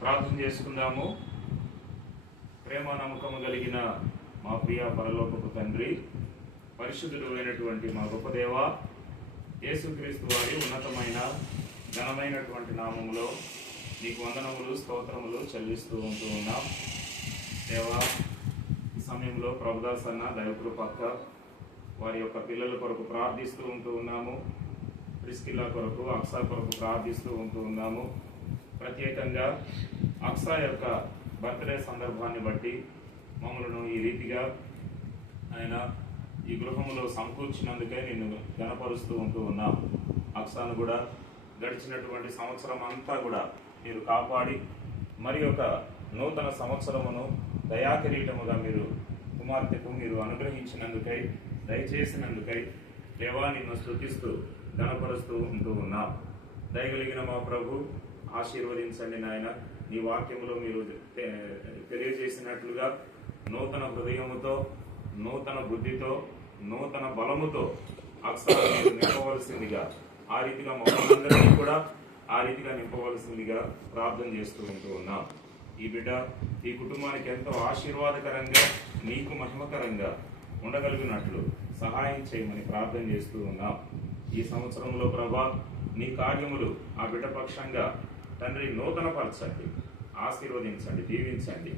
ప్రార్థన చేసుకుందాము. ప్రేమ నమ్మకము కలిగిన మా ప్రియ పరలోకపు తండ్రి, పరిశుద్ధుడు అయినటువంటి మా గొప్ప దేవ, యేసుక్రీస్తు వారి ఉన్నతమైన ఘనమైనటువంటి నామములో నీకు వందనములు స్తోత్రములు చెల్లిస్తూ ఉన్నాం. దేవా, ఈ సమయంలో ప్రభుదాస్ అన్న దైవకృపక్క వారి యొక్క పిల్లల కొరకు ప్రార్థిస్తూ ఉన్నాము. ప్రిస్కిల్లా కొరకు, అక్సా కొరకు ప్రార్థిస్తూ ఉన్నాము. ప్రత్యేకంగా అక్సా యొక్క బర్త్డే సందర్భాన్ని బట్టి మమ్మలను ఈ రీతిగా ఆయన ఈ గృహంలో సమకూర్చినందుకే నిన్ను ఘనపరుస్తూ ఉన్నాం. అక్సాను కూడా గడిచినటువంటి సంవత్సరం అంతా కూడా మీరు కాపాడి మరి ఒక నూతన సంవత్సరమును దయాకిరీటముగా మీరు కుమార్తెకు మీరు అనుగ్రహించినందుకై, దయచేసినందుకై దేవా నిన్ను స్తుతిస్తూ ఘనపరుస్తూ ఉన్నాం. దయగలిగిన మా ప్రభు, ఆశీర్వదించండి నాయన. నీ వాక్యములో మీరు తెలియజేసినట్లుగా నూతన హృదయముతో, నూతన బుద్ధితో, నూతన బలముతో అక్షరాలు మీరు నింపవలసిందిగా, ఆ రీతిగా మమ్మల్ని కూడా ఆ రీతిగా నింపవలసిందిగా ప్రార్థన చేస్తూ ఉన్నాం. ఈ బిడ్డ ఈ కుటుంబానికి ఎంతో ఆశీర్వాదకరంగా, నీకు మహిమకరంగా ఉండగలిగినట్లు సహాయం చేయమని ప్రార్థన చేస్తూ ఉన్నాం. ఈ సంవత్సరంలో ప్రభా, నీ కార్యములు ఆ బిడ్డ పక్షంగా తండ్రి నూతనపరచండి, ఆశీర్వదించండి, దీవించండి.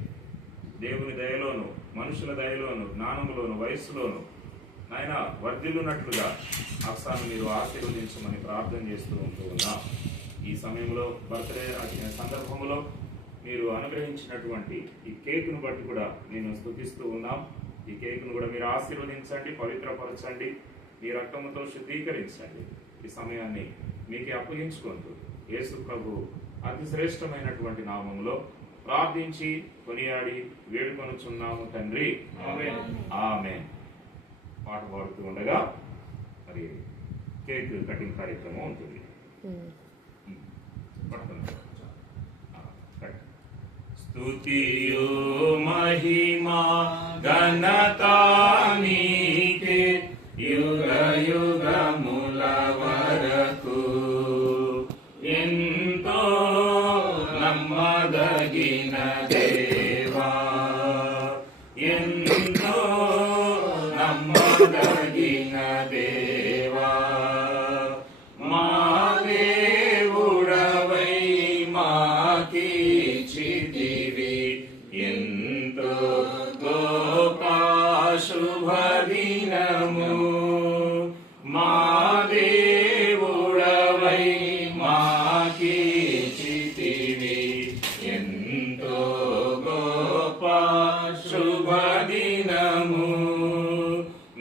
దేవుని దయలోను, మనుషుల దయలోను, జ్ఞానములోను, వయస్సులోను నాయన వర్ధిల్లునట్లుగా అక్సాను మీరు ఆశీర్వదించమని ప్రార్థన చేస్తూ ఉన్నాం. ఈ సమయంలో బర్త్డే సందర్భంలో మీరు అనుగ్రహించినటువంటి ఈ కేకును బట్టి కూడా నేను స్తుతిస్తూ ఉన్నాం. ఈ కేకును కూడా మీరు ఆశీర్వదించండి, పవిత్రపరచండి, మీ రక్తముతో శుద్ధీకరించండి. ఈ సమయాన్ని మీకే అప్పగించుకుంటూ యేసు ప్రభు అతి శ్రేష్టమైనటువంటి నామములో ప్రార్థించి కొనియాడి వేడుకొనుచున్నాము తండ్రి, ఆమేన్. పాట పాడుతూ ఉండగా మరి కేక్ కటింగ్ కార్యక్రమం ఉంటుంది. స్తుతియు మహిమా ఘనతా నీకే యుగ యుగముల వరకు, ఎంతో నమ్మదగిన దేవా, ఎంతో నమ్మదగిన దేవా, మా దేవుడవై మాకిచ్చితివి ఎంతో గొప్ప శుభదినము. మా దేవుడవై మాకిచ్చితివి ఎంతో గొప్ప శుభదినము.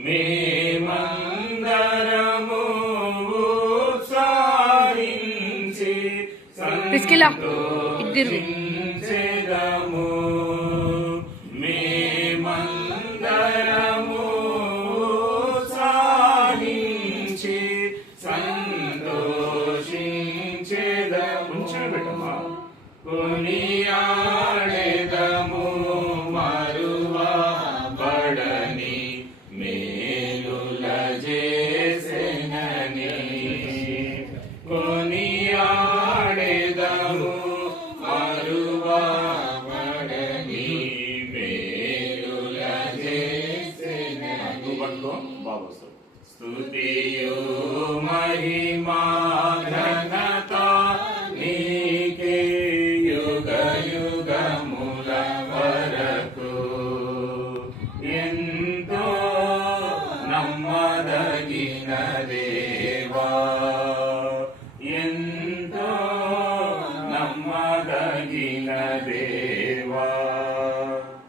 మేమందరము ఉత్సాహించి సంతోషించెదము. మేమందరము ఉత్సాహించి సంతోషించెదము. కొనియాడెదము మరువబడని మేలుల చేసెనని. కొనియాడెదము మరువబడని మేలుల చేసెనని. స్తుతియు మహిమా ఘనతా నీకే యుగ యుగముల వరకు, ఎంతో నమ్మదగిన దేవా, ఎంతో నమ్మదగిన దేవా.